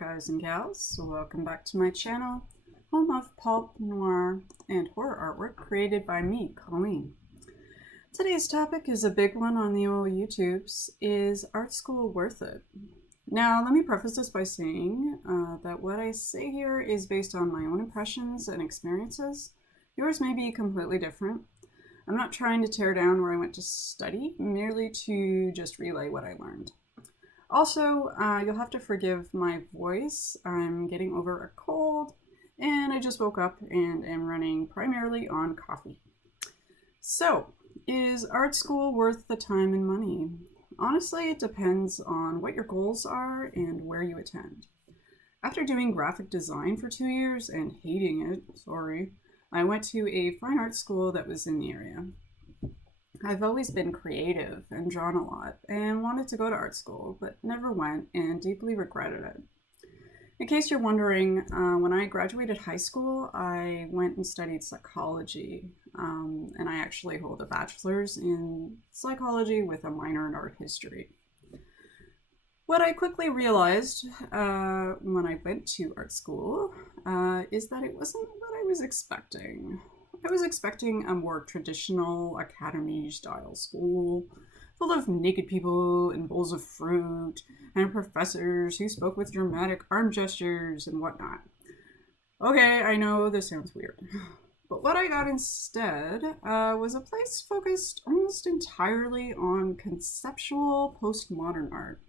guys and gals, so welcome back to my channel, home of pulp, noir, and horror artwork created by me, Colleen. Today's topic is a big one on the old YouTubes. Is art school worth it? Now, let me preface this by saying that what I say here is based on my own impressions and experiences. Yours may be completely different. I'm not trying to tear down where I went to study, merely to just relay what I learned. Also, you'll have to forgive my voice. I'm getting over a cold, and I just woke up and am running primarily on coffee. So, is art school worth the time and money? Honestly, it depends on what your goals are and where you attend. After doing graphic design for 2 years and hating it, I went to a fine art school that was in the area. I've always been creative and drawn a lot and wanted to go to art school, but never went and deeply regretted it. In case you're wondering, when I graduated high school, I went and studied psychology, and I actually hold a bachelor's in psychology with a minor in art history. What I quickly realized when I went to art school is that it wasn't what I was expecting. I was expecting a more traditional academy-style school, full of naked people and bowls of fruit, and professors who spoke with dramatic arm gestures and whatnot. Okay, I know this sounds weird, but what I got instead was a place focused almost entirely on conceptual postmodern art.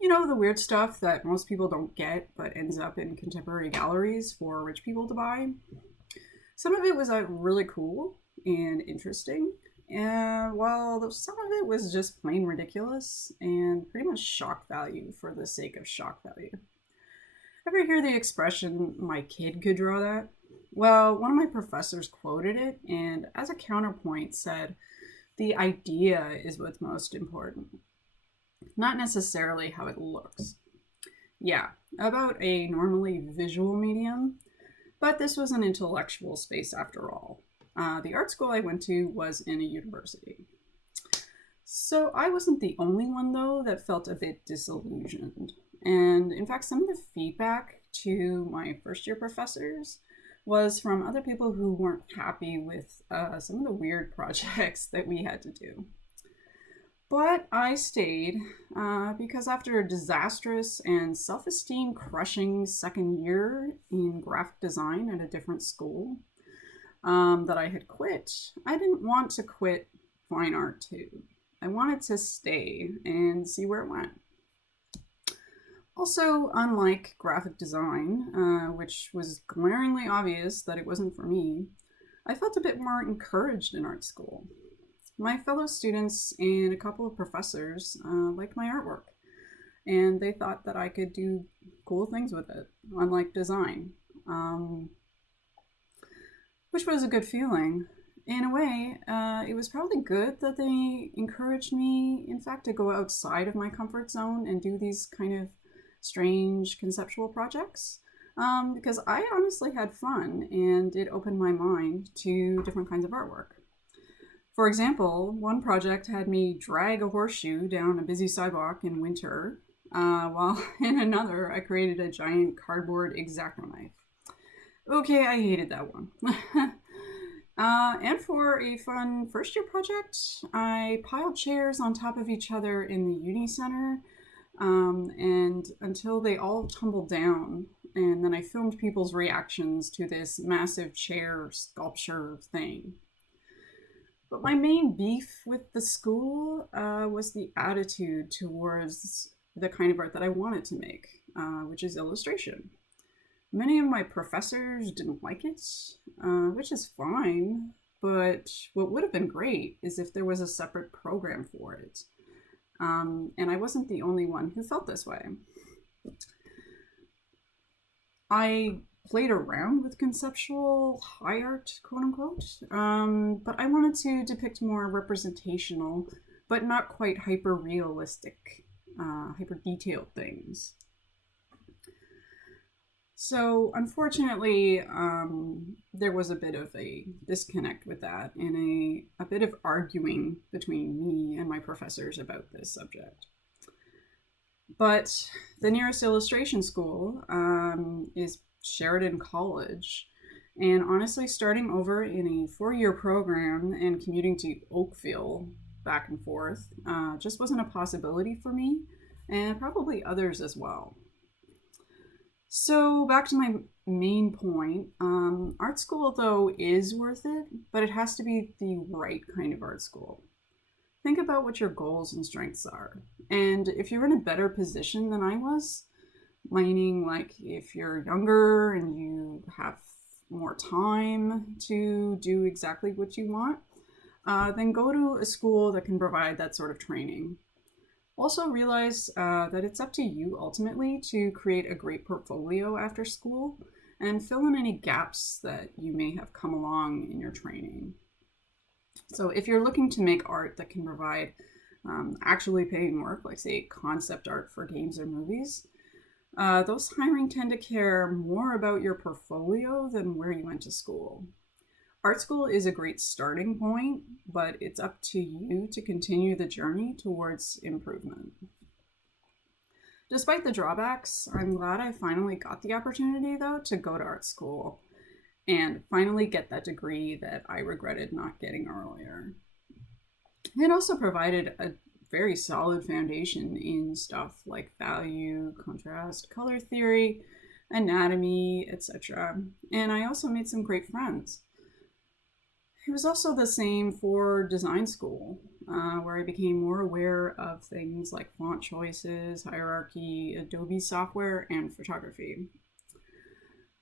You know, the weird stuff that most people don't get but ends up in contemporary galleries for rich people to buy. Some of it was really cool and interesting, while some of it was just plain ridiculous and pretty much shock value for the sake of shock value. Ever hear the expression, "my kid could draw that"? Well, one of my professors quoted it and as a counterpoint said, "The idea is what's most important, not necessarily how it looks." Yeah, about a normally visual medium, but this was an intellectual space after all. The art school I went to was in a university. So I wasn't the only one, though, that felt a bit disillusioned. And in fact, some of the feedback to my first year professors was from other people who weren't happy with some of the weird projects that we had to do. But I stayed because after a disastrous and self-esteem crushing second year in graphic design at a different school that I had quit, I didn't want to quit fine art too. I wanted to stay and see where it went. Also, unlike graphic design, which was glaringly obvious that it wasn't for me, I felt a bit more encouraged in art school. My fellow students and a couple of professors liked my artwork, and they thought that I could do cool things with it, unlike design, which was a good feeling. In a way, it was probably good that they encouraged me, in fact, to go outside of my comfort zone and do these kind of strange conceptual projects, because I honestly had fun, and it opened my mind to different kinds of artwork. For example, one project had me drag a horseshoe down a busy sidewalk in winter, while in another I created a giant cardboard X-Acto knife. Okay, I hated that one. And for a fun first year project, I piled chairs on top of each other in the uni center, and until they all tumbled down, and then I filmed people's reactions to this massive chair sculpture thing. But my main beef with the school was the attitude towards the kind of art that I wanted to make, which is illustration. Many of my professors didn't like it, which is fine, but what would have been great is if there was a separate program for it. And I wasn't the only one who felt this way. I played around with conceptual high art, quote unquote, but I wanted to depict more representational, but not quite hyper-realistic, hyper-detailed things. So unfortunately, there was a bit of a disconnect with that and a bit of arguing between me and my professors about this subject. But the nearest illustration school is Sheridan College. And honestly, starting over in a 4-year program and commuting to Oakville back and forth just wasn't a possibility for me, and probably others as well. So back to my main point, art school though is worth it, but it has to be the right kind of art school. Think about what your goals and strengths are. And if you're in a better position than I was, meaning like if you're younger and you have more time to do exactly what you want, then go to a school that can provide that sort of training. Also realize that it's up to you ultimately to create a great portfolio after school and fill in any gaps that you may have come along in your training. So if you're looking to make art that can provide actually paying work, like say concept art for games or movies, those hiring tend to care more about your portfolio than where you went to school. Art school is a great starting point, but it's up to you to continue the journey towards improvement. Despite the drawbacks, I'm glad I finally got the opportunity, though, to go to art school and finally get that degree that I regretted not getting earlier. It also provided a very solid foundation in stuff like value, contrast, color theory, anatomy, etc. And I also made some great friends. It was also the same for design school, where I became more aware of things like font choices, hierarchy, Adobe software, and photography.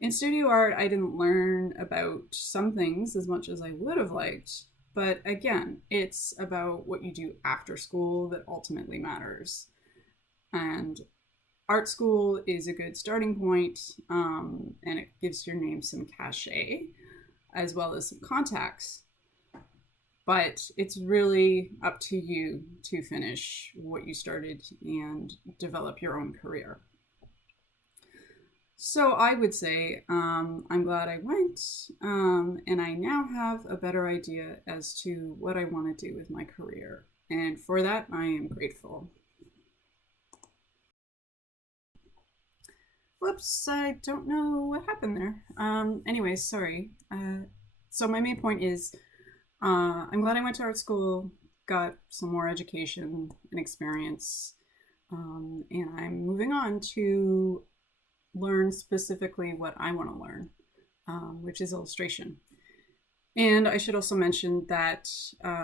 In studio art, I didn't learn about some things as much as I would have liked, but again, it's about what you do after school that ultimately matters. And art school is a good starting point, and it gives your name some cachet, as well as some contacts. But it's really up to you to finish what you started and develop your own career. So I would say I'm glad I went, and I now have a better idea as to what I want to do with my career. And for that, I am grateful. Whoops, I don't know what happened there. Anyways, sorry. So my main point is I'm glad I went to art school, got some more education and experience, and I'm moving on to learn specifically what I want to learn, which is illustration. And I should also mention that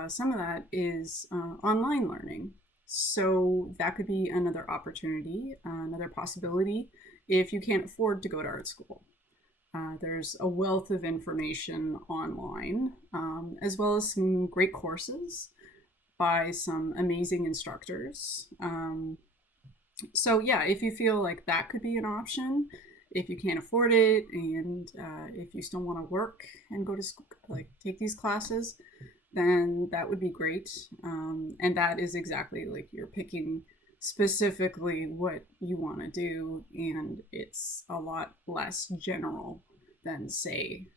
some of that is online learning. So that could be another opportunity, another possibility if you can't afford to go to art school. There's a wealth of information online, as well as some great courses by some amazing instructors. So yeah, if you feel like that could be an option, if you can't afford it, and if you still want to work and go to school, like take these classes, then that would be great. And that is exactly like you're picking specifically what you want to do, and it's a lot less general than say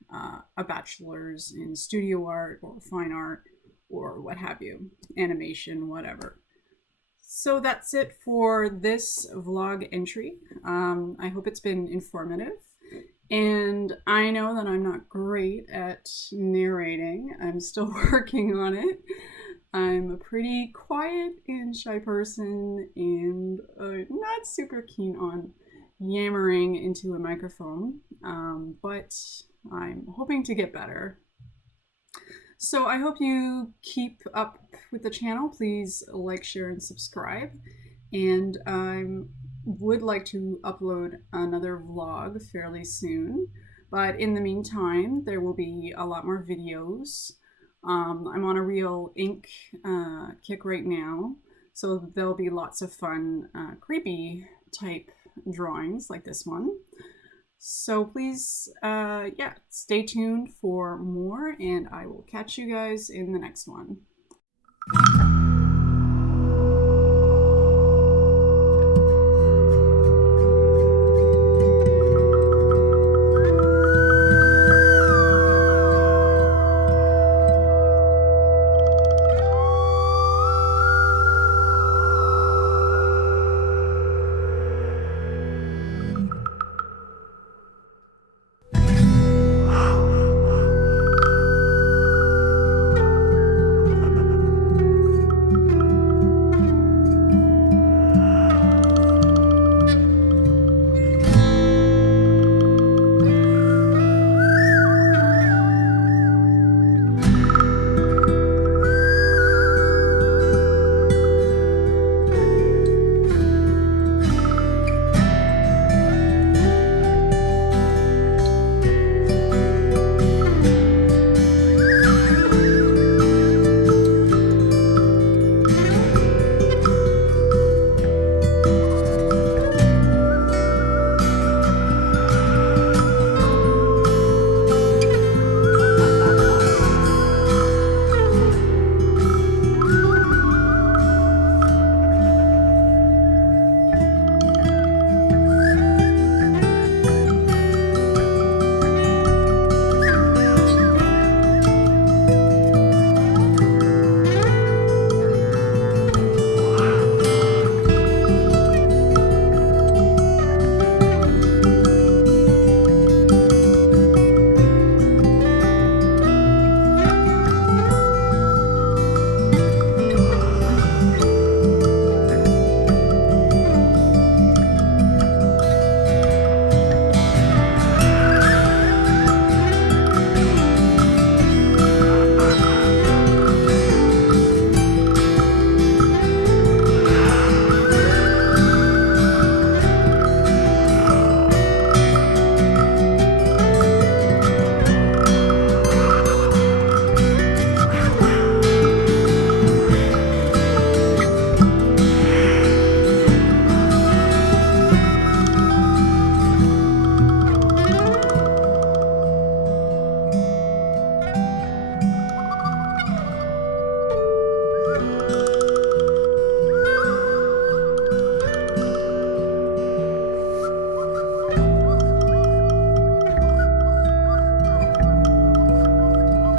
a bachelor's in studio art or fine art or what have you, animation, whatever. So that's it for this vlog entry. I hope it's been informative. And I know that I'm not great at narrating. I'm still working on it. I'm a pretty quiet and shy person and not super keen on yammering into a microphone, but I'm hoping to get better. So I hope you keep up with the channel. Please like, share, and subscribe. And I would like to upload another vlog fairly soon. But in the meantime, there will be a lot more videos. I'm on a real ink kick right now. So there'll be lots of fun, creepy type drawings like this one. So please, yeah, stay tuned for more, and I will catch you guys in the next one.